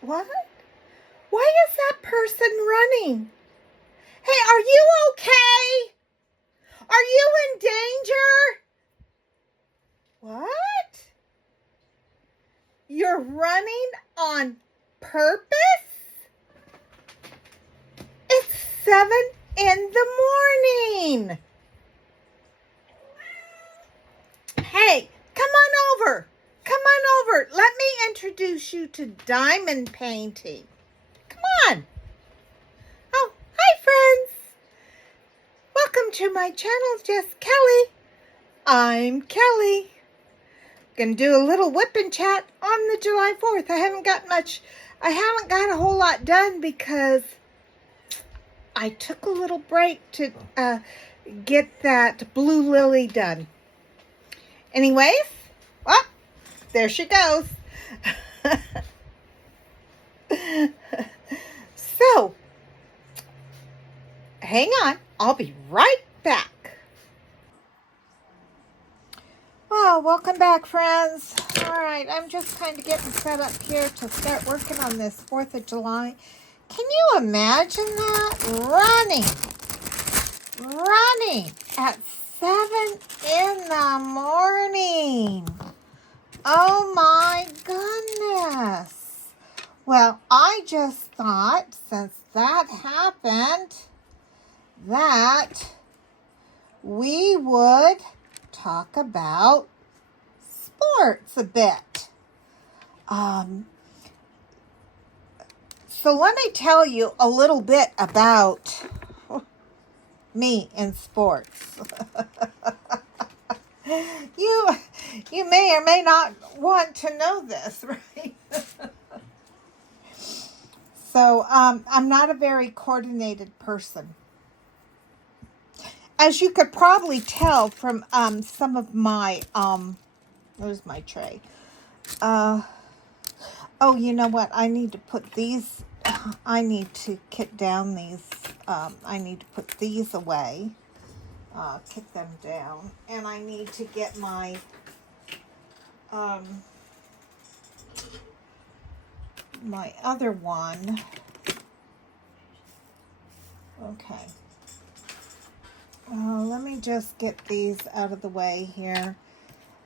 What? Why is that person running? Hey, are you okay? Are you in danger? What? You're running on purpose? It's 7 in the morning. Hey, come on over. Come on over. Let me introduce you to diamond painting. Come on. Oh, hi friends. Welcome to my channel, Just Kelly. I'm Kelly. Gonna do a little whip and chat on the July 4th. I haven't got a whole lot done because I took a little break to get that blue lily done. Anyways, well, there she goes. So, hang on. I'll be right back. Well, welcome back, friends. All right, I'm just kind of getting set up here to start working on this 4th of July. Can you imagine that? Running at 7 in the morning. Oh my goodness. Well, I just thought since that happened that we would talk about sports a bit. So let me tell you a little bit about me in sports. You may or may not want to know this, right? So I'm not a very coordinated person. As you could probably tell from some of my, where's my tray? Oh, you know what? I need to put these, I need to kick down these, I need to put these away, kick them down. And I need to get my, my other one. Okay. Let me just get these out of the way here.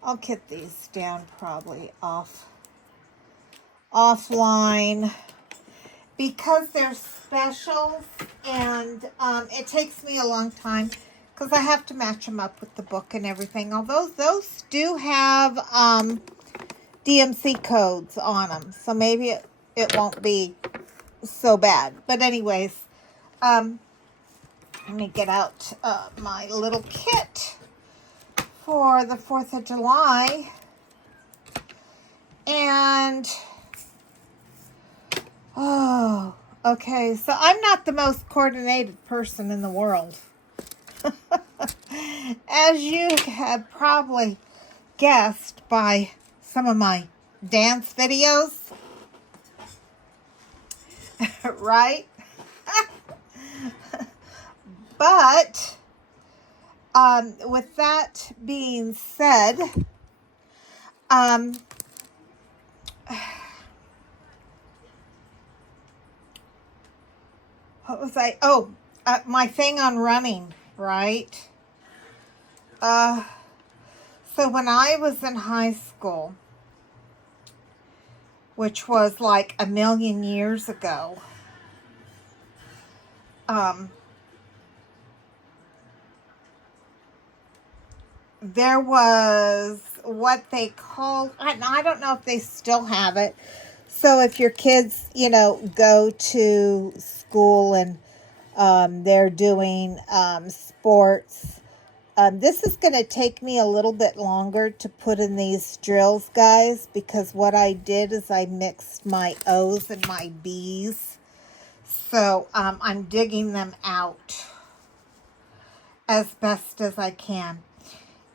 I'll get these down probably offline because they're specials and it takes me a long time because I have to match them up with the book and everything. Although those do have DMC codes on them, so maybe it won't be so bad. But anyways, let me get out my little kit for the 4th of July. And, oh, okay. So I'm not the most coordinated person in the world. As you have probably guessed by some of my dance videos. Right? But with that being said, what was I? Oh, my thing on running, right? So when I was in high school, which was like a million years ago, there was what they called, I don't know if they still have it. So if your kids, go to school and they're doing sports, this is going to take me a little bit longer to put in these drills, guys, because what I did is I mixed my O's and my B's. So I'm digging them out as best as I can.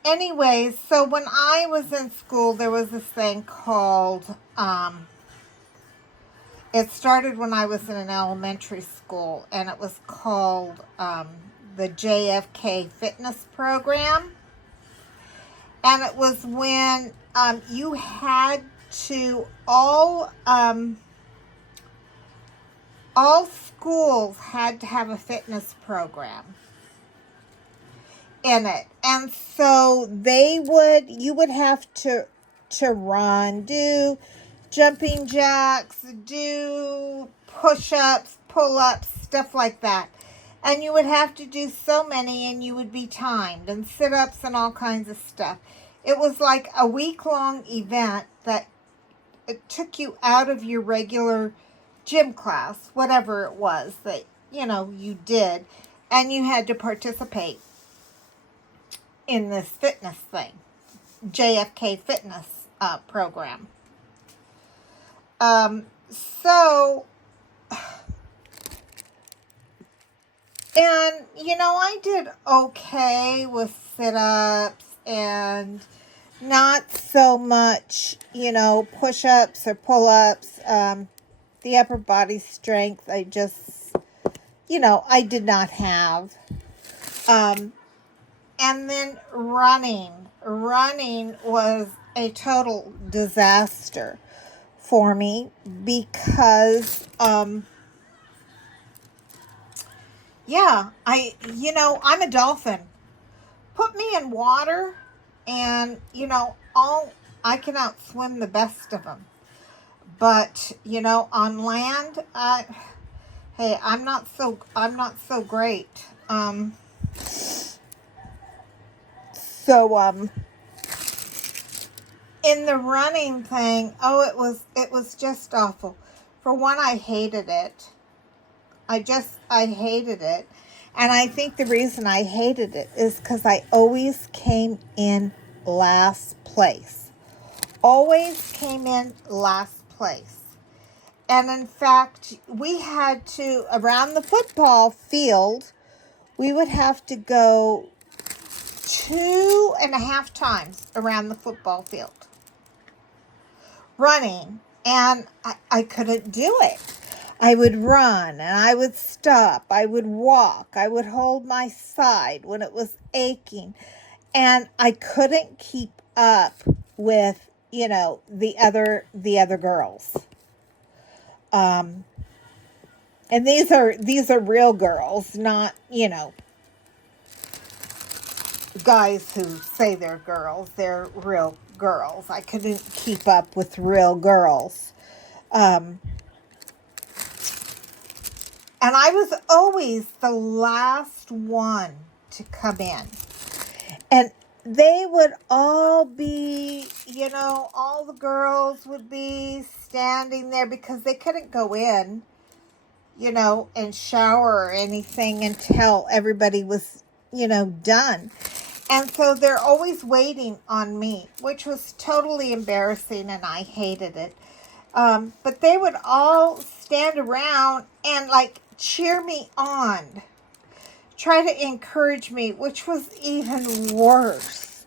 Anyways, so when I was in school, there was this thing called, it started when I was in an elementary school, and it was called the JFK Fitness Program. And it was when you had to all all schools had to have a fitness program in it. And so you would have to run, do jumping jacks, do push-ups, pull-ups, stuff like that. And you would have to do so many, and you would be timed, and sit-ups and all kinds of stuff. It was like a week-long event that it took you out of your regular gym class, whatever it was that, you did, and you had to participate in this fitness thing, JFK fitness program. So, and, I did okay with sit-ups and not so much, push-ups or pull-ups. The upper body strength, I just, I did not have. And then running. Running was a total disaster for me because, I'm a dolphin. Put me in water and, I can outswim the best of them. But, on land, hey, I'm not so great. In the running thing, it was just awful. For one, I hated it. I hated it. And I think the reason I hated it is because I always came in last place. Always came in last place. And in fact, we had to, around the football field, we would have to go 2.5 times around the football field running. And I couldn't do it. I would run and I would stop. I would walk. I would hold my side when it was aching. And I couldn't keep up with, the other girls. And these are real girls, not, guys who say they're girls. They're real girls. I couldn't keep up with real girls. And I was always the last one to come in. And they would all be, all the girls would be standing there because they couldn't go in, and shower or anything until everybody was, done. And so they're always waiting on me, which was totally embarrassing, and I hated it. But they would all stand around and cheer me on, try to encourage me, which was even worse.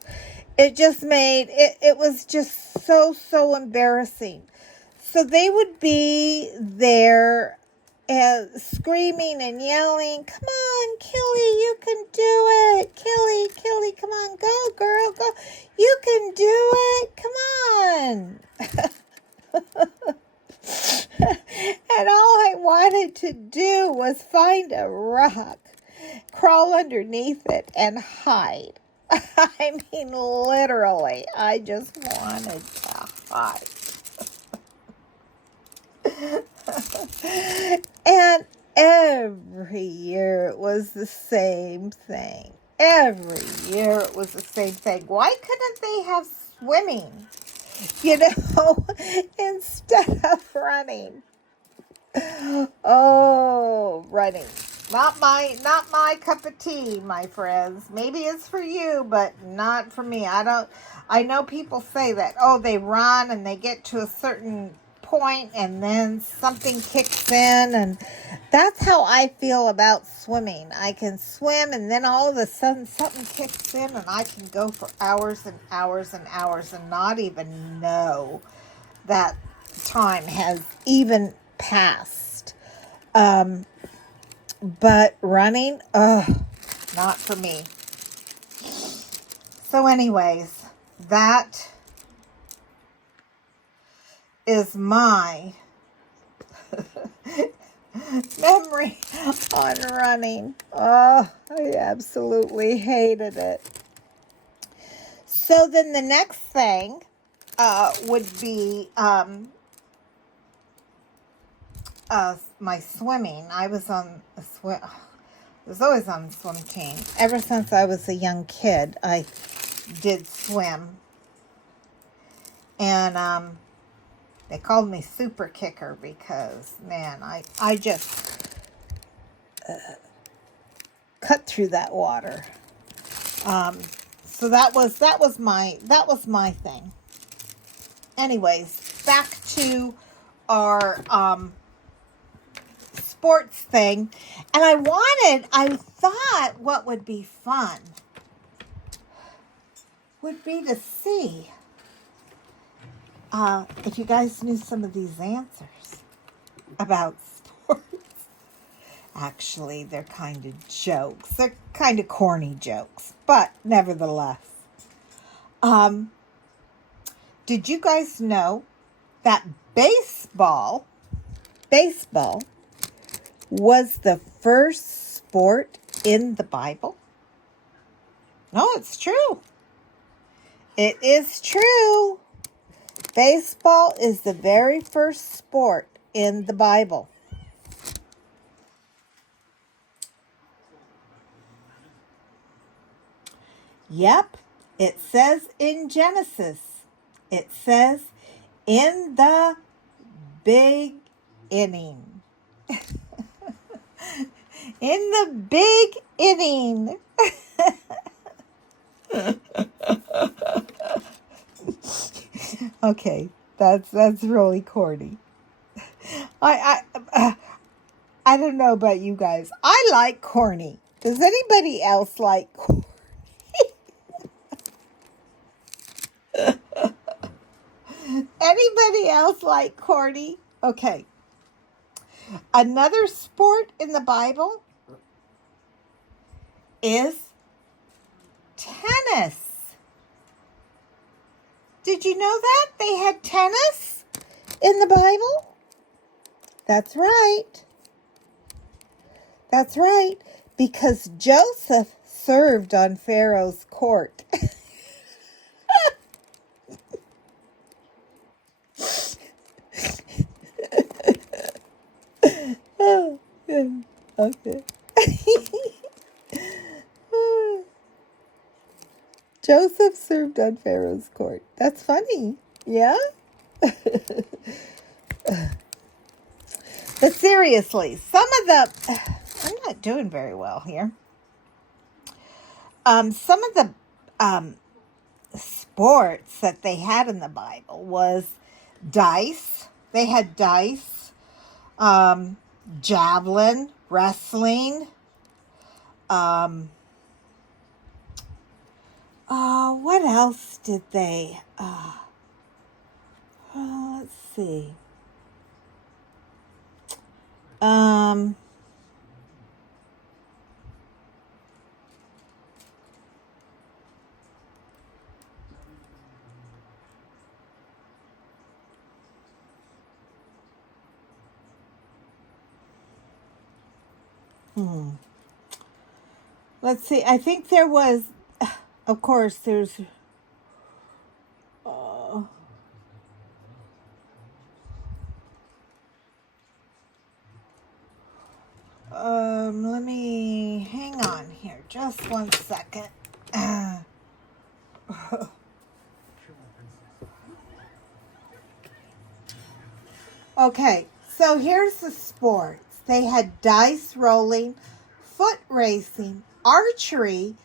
It just made it was just so embarrassing. So they would be there screaming and yelling, "Come on, Kelly, you can do it. Kelly, come on, go, girl, go. You can do it. Come on." And all I wanted to do was find a rock, crawl underneath it, and hide. I mean, literally, I just wanted to hide. And every year it was the same thing. Every year it was the same thing. Why couldn't they have swimming, instead of running? Oh, running. Not my cup of tea, my friends. Maybe it's for you, but not for me. I know people say that, they run and they get to a certain point and then something kicks in, and that's how I feel about swimming. I can swim and then all of a sudden something kicks in and I can go for hours and hours and hours and not even know that time has even passed. But running, not for me. So anyways, that is my memory on running. Oh, I absolutely hated it. So then the next thing would be my swimming. I was on a swim. I was always on the swim team. Ever since I was a young kid, I did swim. And they called me Super Kicker because, man, I just cut through that water. So that was my thing. Anyways, back to our sports thing. And I thought what would be fun would be to see if you guys knew some of these answers about sports. Actually, they're kind of jokes. They're kind of corny jokes, but nevertheless. Did you guys know that baseball was the first sport in the Bible? No, it's true. It is true. Baseball is the very first sport in the Bible. Yep, it says in Genesis. It says in the big inning. In the big inning. Okay, that's really corny. I don't know about you guys. I like corny. Does anybody else like corny? Anybody else like corny? Okay. Another sport in the Bible is tennis. Did you know that? They had tennis in the Bible? That's right. That's right. Because Joseph served on Pharaoh's court. Oh, good. Okay. Joseph served on Pharaoh's court. That's funny. Yeah? But seriously, some of the... I'm not doing very well here. Some of the sports that they had in the Bible was dice. They had dice, javelin, wrestling. What else did they? Let's see. Let's see. I think there was, of course, there's. Let me hang on here just one second. Okay, so here's the sports. They had dice rolling, foot racing, archery,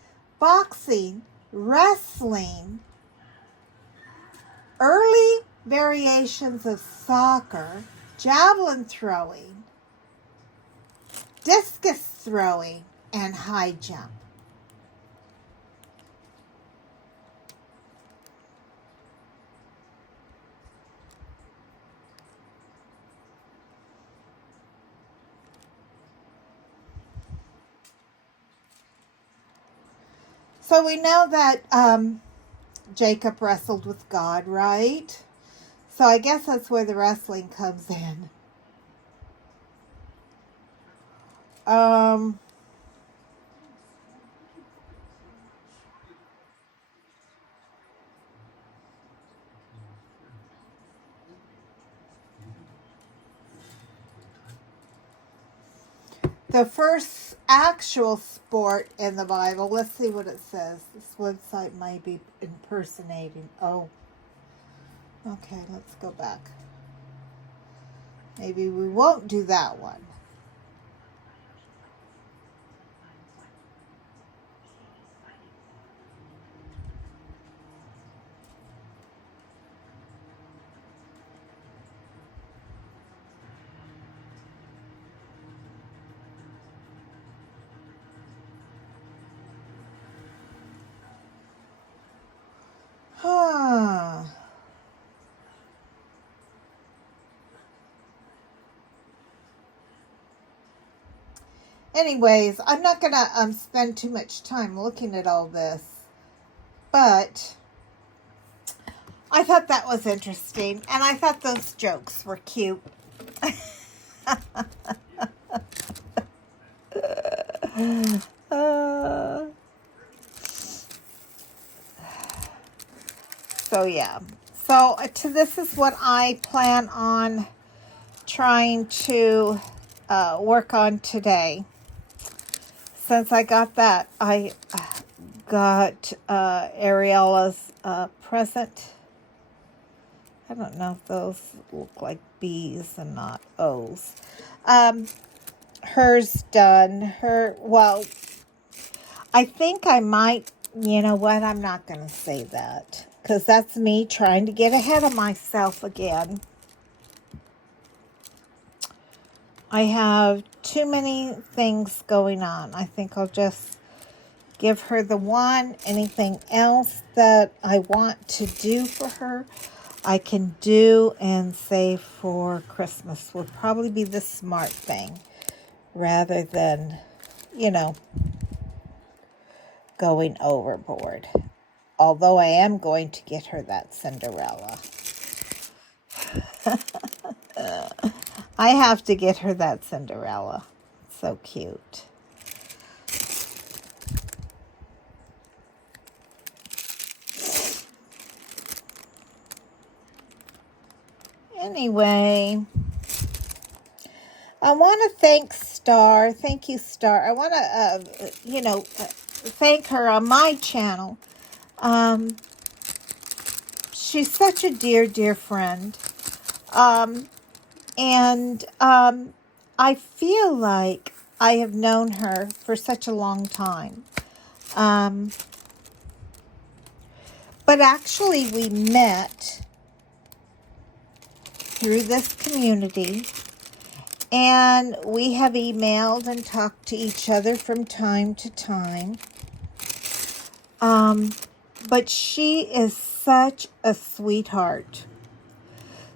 boxing, wrestling, early variations of soccer, javelin throwing, discus throwing, and high jump. So we know that Jacob wrestled with God, right? So I guess that's where the wrestling comes in. Um, the first actual sport in the Bible, let's see what it says. This website might be impersonating. Oh, okay, let's go back. Maybe we won't do that one. Huh. Anyways, I'm not going to spend too much time looking at all this, but I thought that was interesting, and I thought those jokes were cute. So yeah. So this is what I plan on trying to work on today. Since I got that, I got Ariella's present. I don't know if those look like B's and not O's. Hers done. Well, I think I might, you know what, I'm not going to say that. Because that's me trying to get ahead of myself again. I have too many things going on. I think I'll just give her the one. Anything else that I want to do for her, I can do and save for Christmas. Would probably be the smart thing. Rather than, you know, going overboard. Although I am going to get her that Cinderella. I have to get her that Cinderella. So cute. Anyway, I want to thank Star. Thank you, Star. I want to, thank her on my channel. She's such a dear, dear friend. And I feel like I have known her for such a long time. But actually we met through this community, and we have emailed and talked to each other from time to time. But she is such a sweetheart.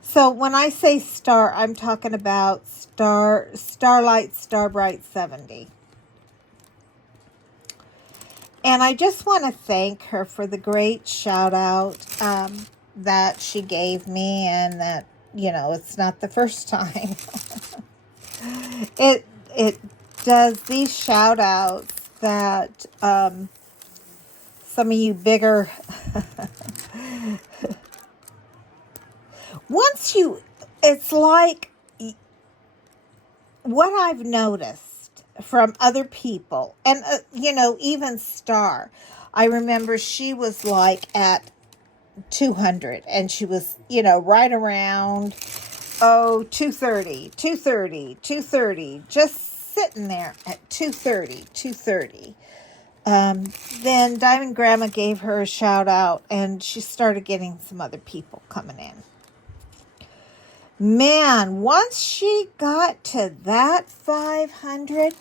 So when I say Star, I'm talking about Starlight Starbright 70. And I just want to thank her for the great shout out that she gave me, and that, you know, it's not the first time. It does these shout outs that some of you bigger it's like what I've noticed from other people, and even Star, I remember she was like at 200, and she was, right around 230, just sitting there at 230. Then Diamond Grandma gave her a shout out, and she started getting some other people coming in. Man, once she got to that 500,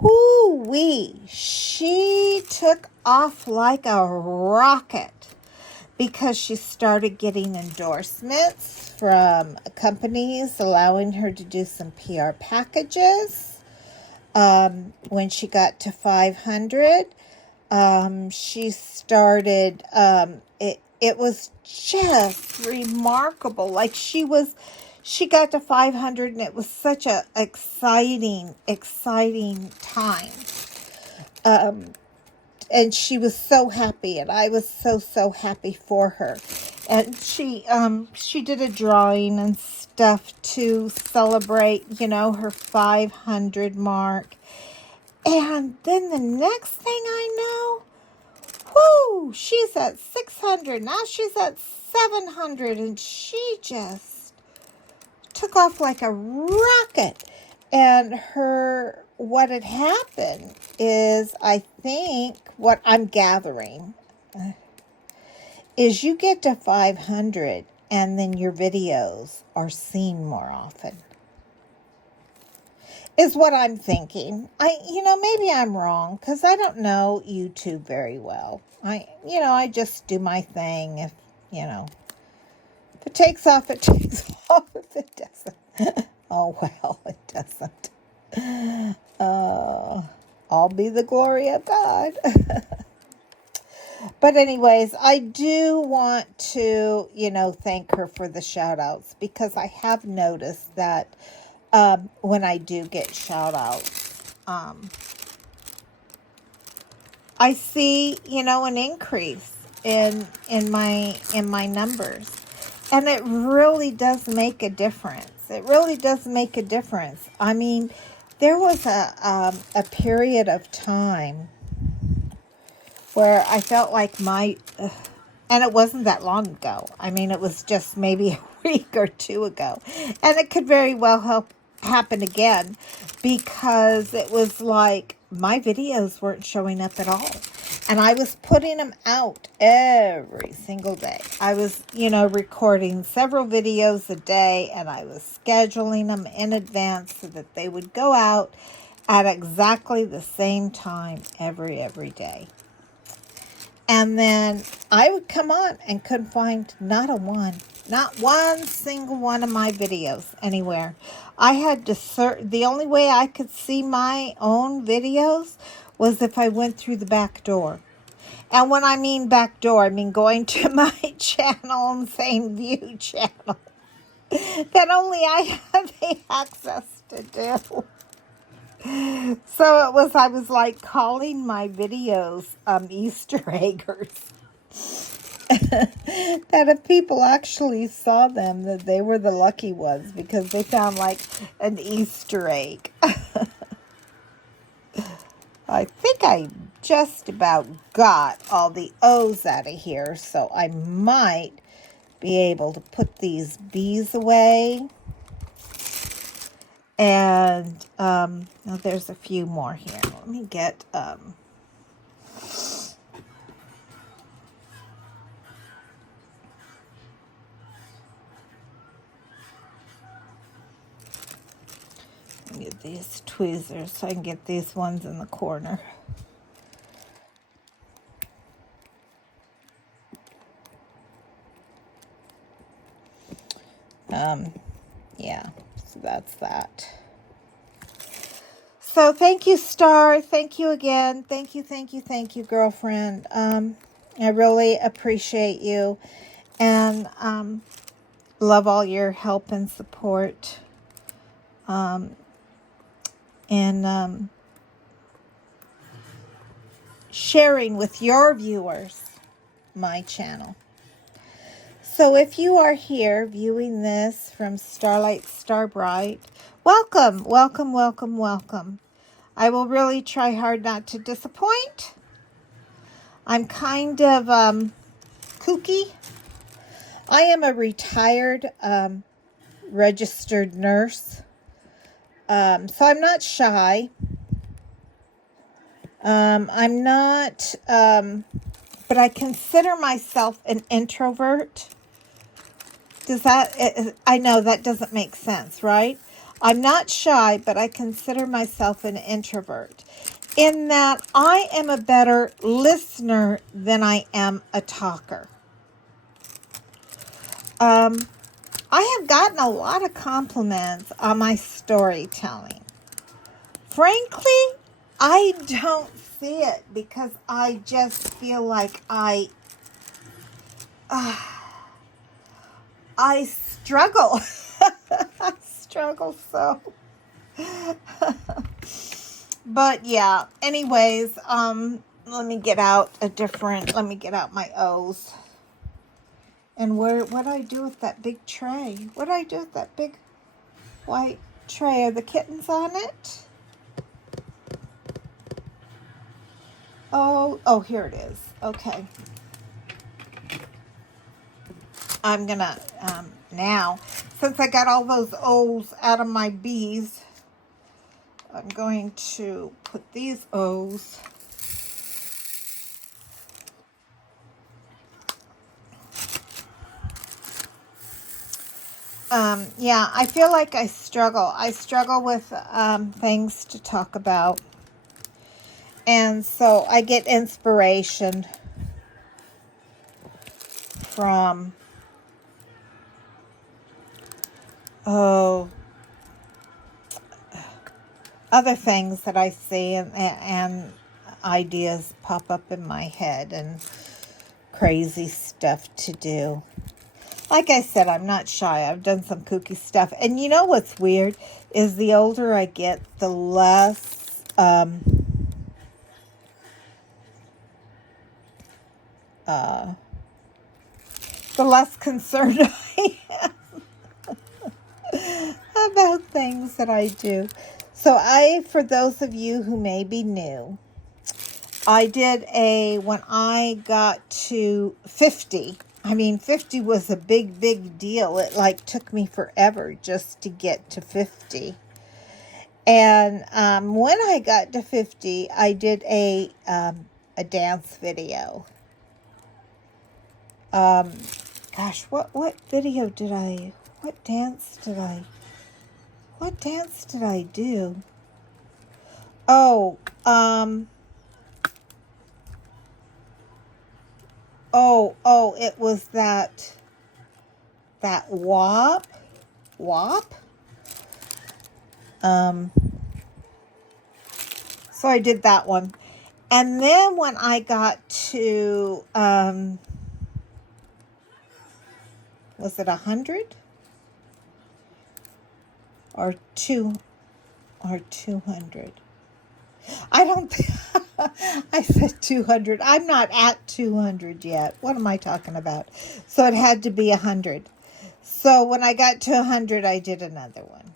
whoo-wee, she took off like a rocket, because she started getting endorsements from companies allowing her to do some PR packages. When she got to 500, she started, it was just remarkable. Like she she got to 500, and it was such a exciting time. And she was so happy, and I was so happy for her. And she did a drawing and stuff to celebrate, her 500 mark. And then the next thing I know, whoo, she's at 600. Now she's at 700, and she just took off like a rocket. And what had happened is, I think what I'm gathering is you get to 500 and then your videos are seen more often. Is what I'm thinking. Maybe I'm wrong, because I don't know YouTube very well. I just do my thing. If it takes off, it takes off. If it doesn't, oh well, it doesn't. All be the glory of God. But anyways, I do want to, thank her for the shout outs, because I have noticed that when I do get shout outs, I see, an increase in my numbers. And it really does make a difference. It really does make a difference. I mean, there was a period of time where I felt like and it wasn't that long ago. I mean, it was just maybe a week or two ago. And it could very well happen again, because it was like my videos weren't showing up at all. And I was putting them out every single day. I was, recording several videos a day, and I was scheduling them in advance so that they would go out at exactly the same time every day. And then I would come on and couldn't find not one single one of my videos anywhere. I had to the only way I could see my own videos was if I went through the back door. And when I mean back door, I mean going to my channel and saying view channel. That only I had the access to do. So I was like calling my videos Easter eggers. That if people actually saw them, that they were the lucky ones, because they found like an Easter egg. I think I just about got all the O's out of here, so I might be able to put these B's away. And now there's a few more here. Let me get get these tweezers so I can get these ones in the corner. Yeah, so that's that. So thank you, Star. Thank you again. Thank you, girlfriend. I really appreciate you, and love all your help and support. And sharing with your viewers my channel. So if you are here viewing this from Starlight Starbright, welcome. I will really try hard not to disappoint. I'm kind of kooky. I am a retired registered nurse. So I'm not shy. I'm not, but I consider myself an introvert. I know that doesn't make sense, right? I'm not shy, but I consider myself an introvert, in that I am a better listener than I am a talker. I have gotten a lot of compliments on my storytelling. Frankly, I don't see it, because I just feel like I struggle. struggle so. But yeah, anyways, let me get out my O's. And what did I do with that big tray? What did I do with that big white tray? Are the kittens on it? Oh, here it is. Okay. I'm gonna, now, since I got all those O's out of my B's, I'm going to put these O's yeah, I feel like I struggle. I struggle with things to talk about. And so I get inspiration from, other things that I see, and ideas pop up in my head and crazy stuff to do. Like I said, I'm not shy. I've done some kooky stuff. And you know what's weird is the older I get, the less concerned I am about things that I do. So for those of you who may be new, I did when I got to 50, 50 was a big, big deal. It took me forever just to get to 50. And when I got to 50, I did a dance video. Gosh, what video did I, what dance did I do? It was that WAP. So I did that one. And then when I got to, was it 100? Or 200? I don't I said 200. I'm not at 200 yet. What am I talking about? So it had to be 100. So when I got to 100, I did another one.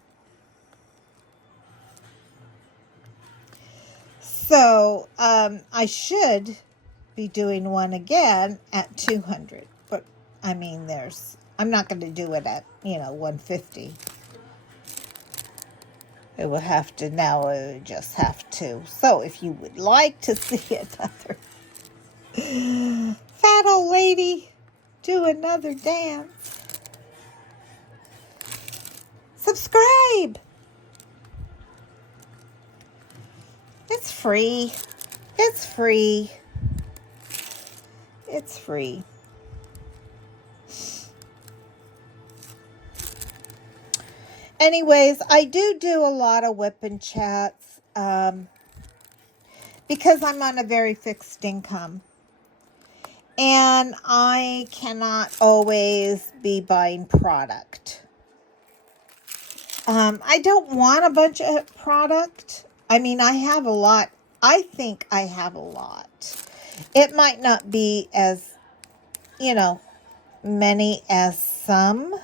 So I should be doing one again at 200. But I'm not going to do it at, 150. It would have to, now it would just have to. So if you would like to see another fat old lady do another dance, subscribe. It's free. It's free. It's free. Anyways, I do a lot of whipping chats because I'm on a very fixed income. And I cannot always be buying product. I don't want a bunch of product. I have a lot. I think I have a lot. It might not be as, many as some.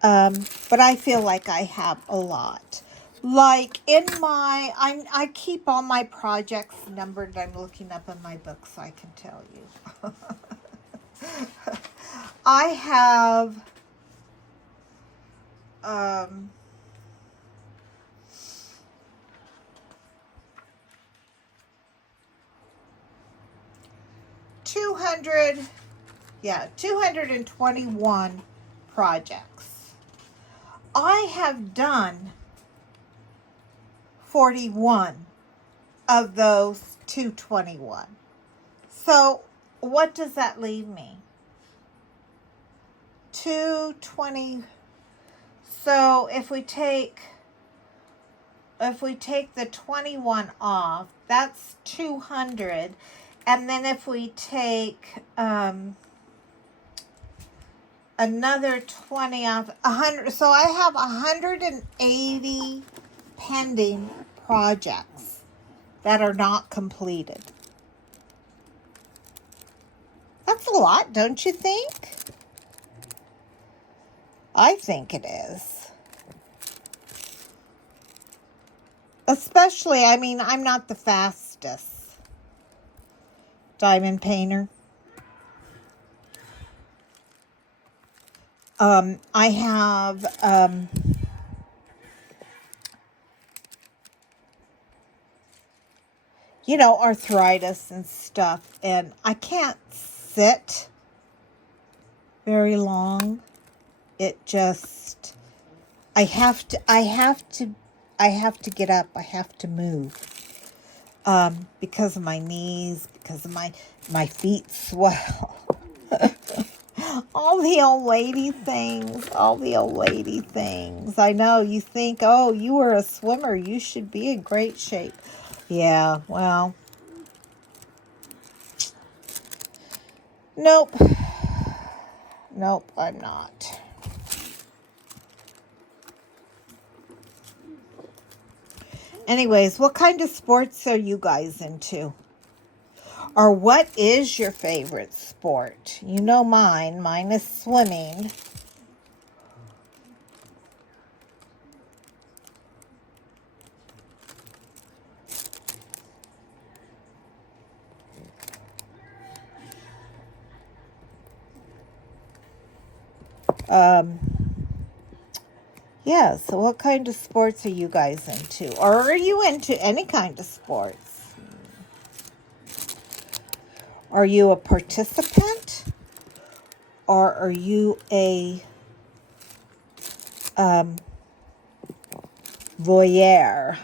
But I feel like I have a lot. Like I keep all my projects numbered. I'm looking up in my book so I can tell you. I have, 221 projects. I have done 41 of those 221. So what does that leave me? 220. So if we take the 21 off, that's 200. And then if we take another 20 off 100. So I have 180 pending projects that are not completed. That's a lot, don't you think? I think it is. Especially, I mean, I'm not the fastest diamond painter. I have arthritis and stuff, and I can't sit very long. It just, I have to get up. I have to move. Because of my knees, because of my feet swell. All the old lady things. I know, you think, oh, you were a swimmer. You should be in great shape. Yeah, well. Nope. Nope, I'm not. Anyways, what kind of sports are you guys into? Or what is your favorite sport? You know mine. Mine is swimming. Yeah, so what kind of sports are you guys into? Or are you into any kind of sports? Are you a participant? Or are you a voyeur?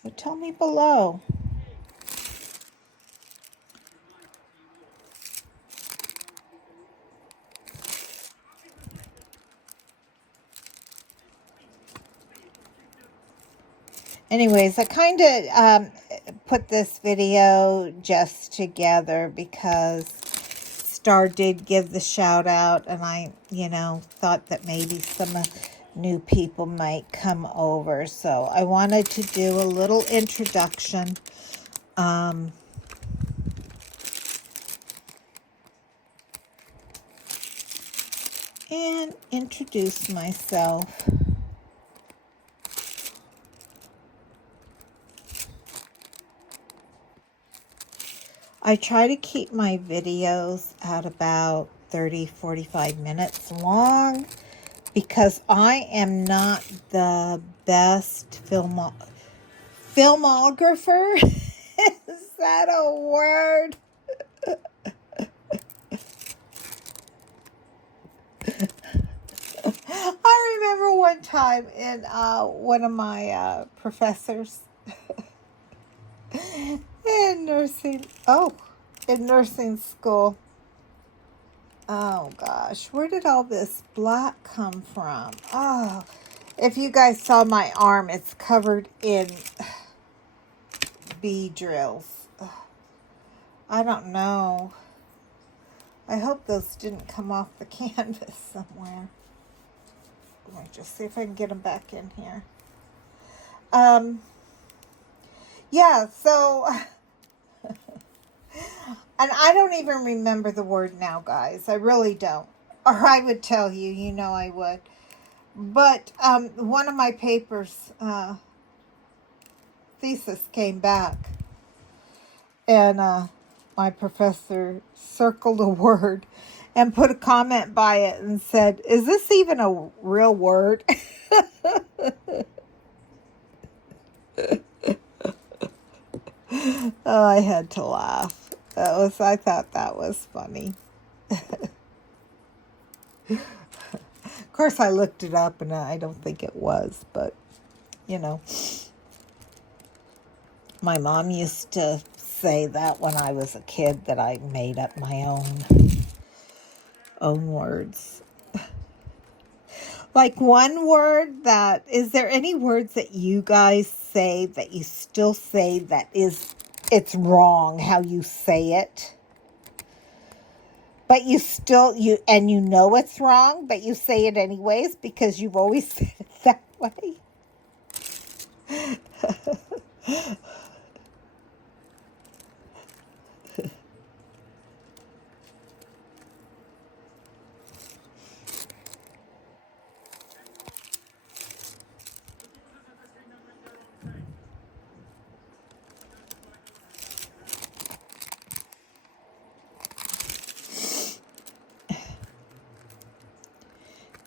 So tell me below. Anyways, I kind of put this video just together because Star did give the shout out, and I, thought that maybe some new people might come over. So I wanted to do a little introduction. And introduce myself. I try to keep my videos at about 30-45 minutes long because I am not the best filmographer. Is that a word? I remember one time in one of my professors in nursing school. Oh gosh, where did all this black come from? Oh, if you guys saw my arm, it's covered in bee drills. I don't know. I hope those didn't come off the canvas somewhere. Let me just see if I can get them back in here. Yeah, so, and I don't even remember the word now, guys. I really don't. Or I would tell you, I would. But one of my papers, thesis came back. And my professor circled a word and put a comment by it and said, "Is this even a real word?" Oh, I had to laugh. I thought that was funny. Of course, I looked it up and I don't think it was, but, my mom used to say that when I was a kid, that I made up my own words. Like one word that, is there any words that you guys say that you still say that it's wrong how you say it? But you still, and you know it's wrong, but you say it anyways because you've always said it that way.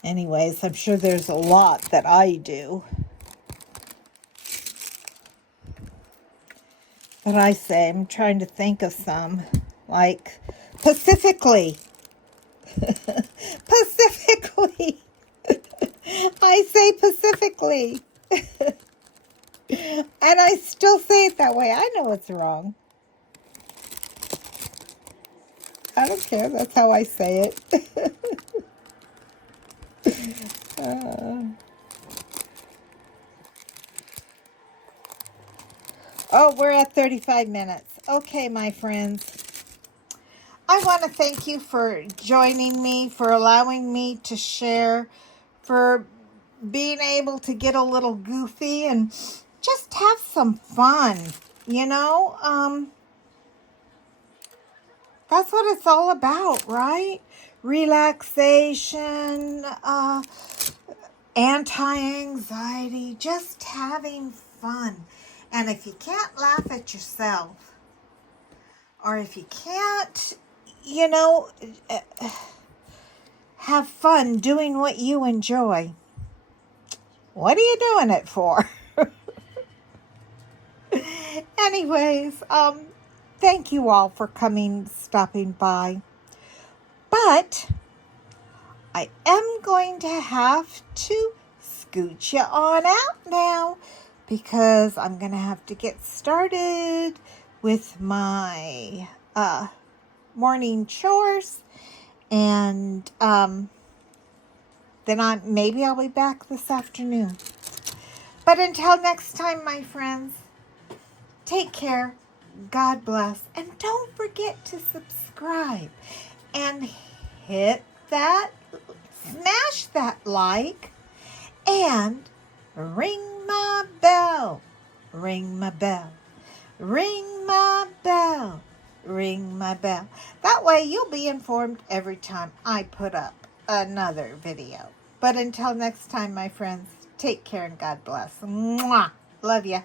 Anyways, I'm sure there's a lot that I do that I say. I'm trying to think of some. Like, pacifically. Pacifically. I say pacifically. And I still say it that way. I know it's wrong. I don't care. That's how I say it. Oh, we're at 35 minutes. Okay, my friends. I want to thank you for joining me, for allowing me to share, for being able to get a little goofy and just have some fun, you know? That's what it's all about, right? Relaxation, anti-anxiety, just having fun. And if you can't laugh at yourself, or if you can't, you know, have fun doing what you enjoy, what are you doing it for? Anyways, thank you all for stopping by. But I am going to have to scoot you on out now because I'm going to have to get started with my morning chores, and then maybe I'll be back this afternoon. But until next time, my friends, take care, God bless, and don't forget to subscribe and smash that like, and ring my bell, ring my bell, ring my bell, ring my bell. That way you'll be informed every time I put up another video. But until next time, my friends, take care and God bless. Mwah! Love ya.